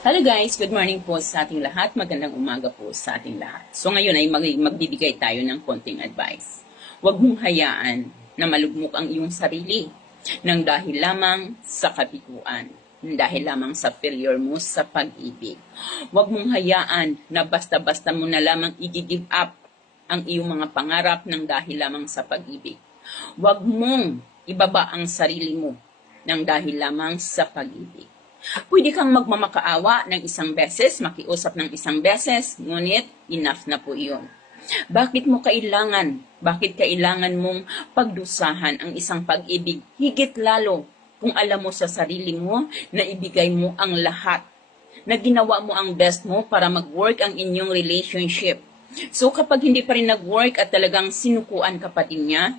Hello guys, good morning po sa ating lahat. Magandang umaga po sa ating lahat. So ngayon ay magbibigay tayo ng konting advice. Huwag mong hayaan na malugmok ang iyong sarili nang dahil lamang sa kabiguan, dahil lamang sa failure mo sa pag-ibig. Huwag mong hayaan na basta-basta mo na lamang i-give up ang iyong mga pangarap nang dahil lamang sa pag-ibig. Huwag mong ibaba ang sarili mo nang dahil lamang sa pag-ibig. Pwede kang magmamakaawa ng isang beses, makiusap ng isang beses, ngunit enough na po iyon. Bakit kailangan mong pagdusahan ang isang pag-ibig higit lalo kung alam mo sa sarili mo na ibigay mo ang lahat, na ginawa mo ang best mo para mag-work ang inyong relationship. So kapag hindi pa rin nag-work at talagang sinukuan ka pa din niya,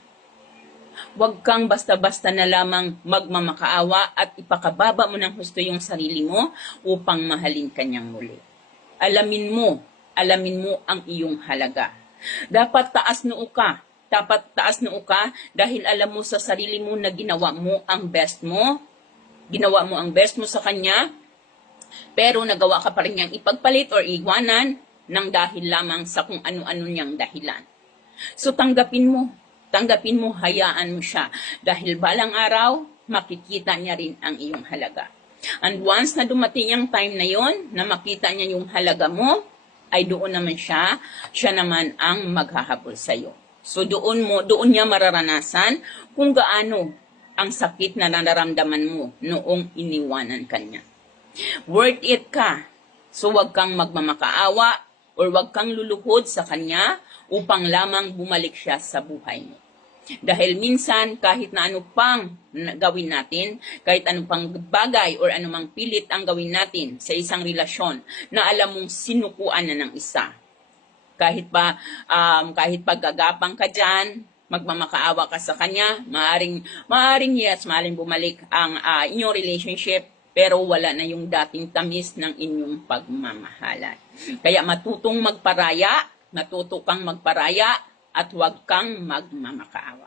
huwag kang basta-basta na lamang magmamakaawa at ipakababa mo ng husto yung sarili mo upang mahalin kanyang muli. Alamin mo ang iyong halaga. Dapat taas noo ka dahil alam mo sa sarili mo na ginawa mo ang best mo sa kanya, pero nagawa ka pa rin niyang ipagpalit or iwanan ng dahil lamang sa kung ano-ano niyang dahilan. So tanggapin mo, hayaan mo siya. Dahil balang araw, makikita niya rin ang iyong halaga. And once na dumating yung time na yon, na makita niya yung halaga mo, ay doon naman siya naman ang maghahabol sa'yo. So doon niya mararanasan kung gaano ang sakit na nararamdaman mo noong iniwanan ka niya. Worth it ka. So wag kang magmamakaawa or wag kang luluhod sa kanya upang lamang bumalik siya sa buhay mo. Dahil minsan, kahit na ano pang gawin natin, kahit anong pang bagay or anumang pilit ang gawin natin sa isang relasyon na alam mong sinukuan na ng isa, kahit paggagapang ka dyan, magmamakaawa ka sa kanya, maaring bumalik ang inyong relationship, pero wala na yung dating tamis ng inyong pagmamahalan. Kaya matuto kang magparaya at huwag kang magmamakaawa.